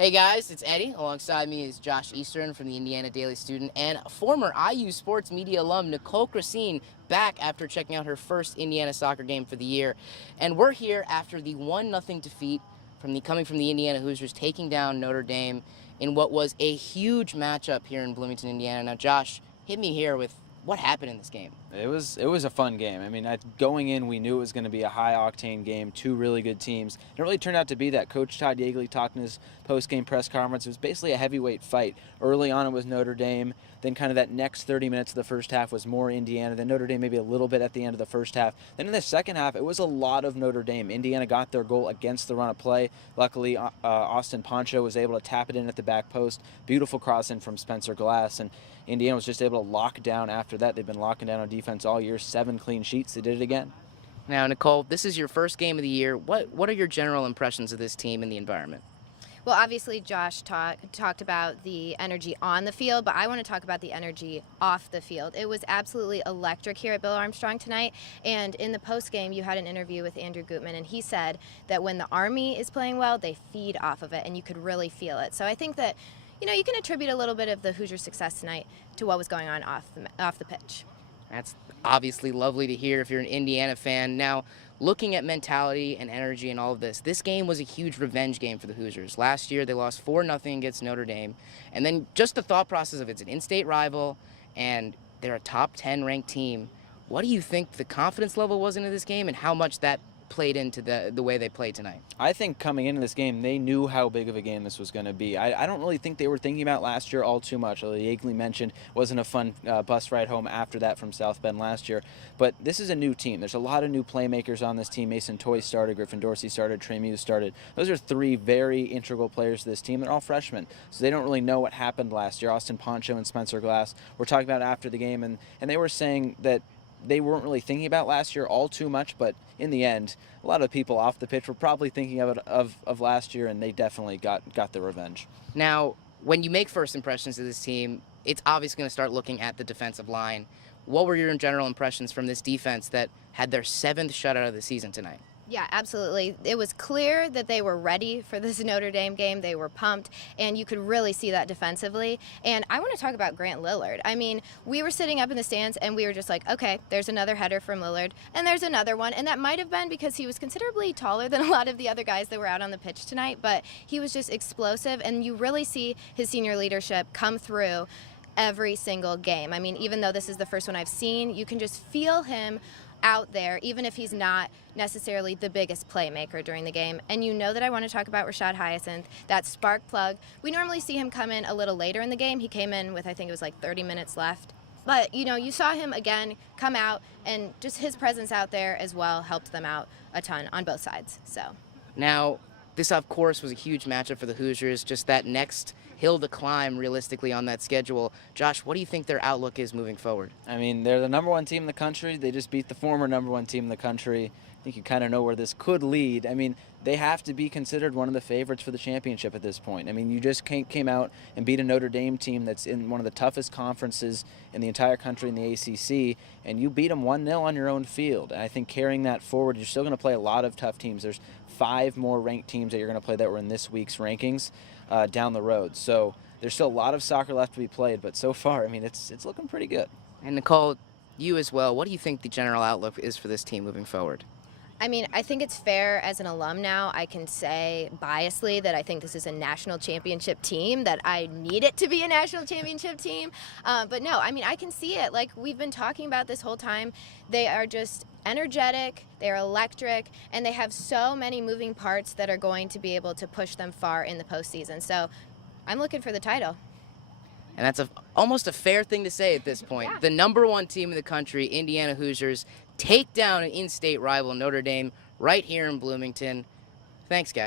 Hey guys, it's Eddie. Alongside me is Josh Eastern from the Indiana Daily Student and former IU sports media alum Nicole Cressine back after checking out her first Indiana soccer game for the year. And we're here after the 1-0 defeat coming from the Indiana Hoosiers taking down Notre Dame in what was a huge matchup here in Bloomington, Indiana. Now, Josh, hit me here with what happened in this game. It was a fun game. I mean, going in, we knew it was going to be a high-octane game, two really good teams. It really turned out to be that. Coach Todd Yeagley talked in his post-game press conference. It was basically a heavyweight fight. Early on, it was Notre Dame. Then kind of that next 30 minutes of the first half was more Indiana. Then Notre Dame maybe a little bit at the end of the first half. Then in the second half, it was a lot of Notre Dame. Indiana got their goal against the run of play. Luckily, Austin Poncho was able to tap it in at the back post. Beautiful cross in from Spencer Glass. And Indiana was just able to lock down after that. They've been locking down on defense all year. 7 clean sheets. They did it again. Now, Nicole, this is your first game of the year. What are your general impressions of this team and the environment? Well, obviously, Josh talked about the energy on the field, but I want to talk about the energy off the field. It was absolutely electric here at Bill Armstrong tonight, and in the postgame, you had an interview with Andrew Gutman, and he said that when the Army is playing well, they feed off of it, and you could really feel it. So I think that, you can attribute a little bit of the Hoosiers' success tonight to what was going on off the pitch. That's obviously lovely to hear if you're an Indiana fan. Now, looking at mentality and energy and all of this game was a huge revenge game for the Hoosiers. Last year, they lost 4-0 against Notre Dame. And then just the thought process of it's an in-state rival and they're a top 10 ranked team. What do you think the confidence level was into this game and how much that played into the way they played tonight? I think coming into this game, they knew how big of a game this was going to be. I don't really think they were thinking about last year all too much. Although Yeagley mentioned wasn't a fun bus ride home after that from South Bend last year. But this is a new team. There's a lot of new playmakers on this team. Mason Toy started, Griffin Dorsey started, Trey Muse started. Those are 3 very integral players to this team. They're all freshmen, so they don't really know what happened last year. Austin Poncho and Spencer Glass were talking about it after the game, and they were saying that they weren't really thinking about last year all too much, but in the end, a lot of people off the pitch were probably thinking of last year, and they definitely got the revenge. Now, when you make first impressions of this team, it's obviously going to start looking at the defensive line. What were your general impressions from this defense that had their 7th shutout of the season tonight? Yeah, absolutely. It was clear that they were ready for this Notre Dame game. They were pumped, and you could really see that defensively. And I want to talk about Grant Lillard. I mean, we were sitting up in the stands, and we were just like, okay, there's another header from Lillard, and there's another one. And that might have been because he was considerably taller than a lot of the other guys that were out on the pitch tonight, but he was just explosive, and you really see his senior leadership come through every single game. I mean, even though this is the first one I've seen, you can just feel him out there, even if he's not necessarily the biggest playmaker during the game. And you know that I want to talk about Rashad Hyacinth, that spark plug. We normally see him come in a little later in the game. He came in with, I think it was like 30 minutes left. But, you saw him again come out, and just his presence out there as well helped them out a ton on both sides. So Now, this, of course, was a huge matchup for the Hoosiers, just that next hill to climb realistically on that schedule. Josh, what do you think their outlook is moving forward? I mean, they're the #1 team in the country. They just beat the former #1 team in the country. I think you kind of know where this could lead. I mean, they have to be considered one of the favorites for the championship at this point. I mean, you just came out and beat a Notre Dame team that's in one of the toughest conferences in the entire country in the ACC, and you beat them 1-0 on your own field. And I think carrying that forward, you're still going to play a lot of tough teams. There's 5 more ranked teams that you're going to play that were in this week's rankings down the road. So there's still a lot of soccer left to be played, but so far, I mean, it's looking pretty good. And Nicole, you as well, what do you think the general outlook is for this team moving forward? I mean, I think it's fair as an alum now. I can say biasly that I think this is a national championship team, that I need it to be a national championship team. But no, I mean, I can see it. Like we've been talking about this whole time, they are just energetic, they're electric, and they have so many moving parts that are going to be able to push them far in the postseason. So I'm looking for the title. And that's almost a fair thing to say at this point. Yeah. The #1 team in the country, Indiana Hoosiers, take down an in-state rival, Notre Dame, right here in Bloomington. Thanks, guys.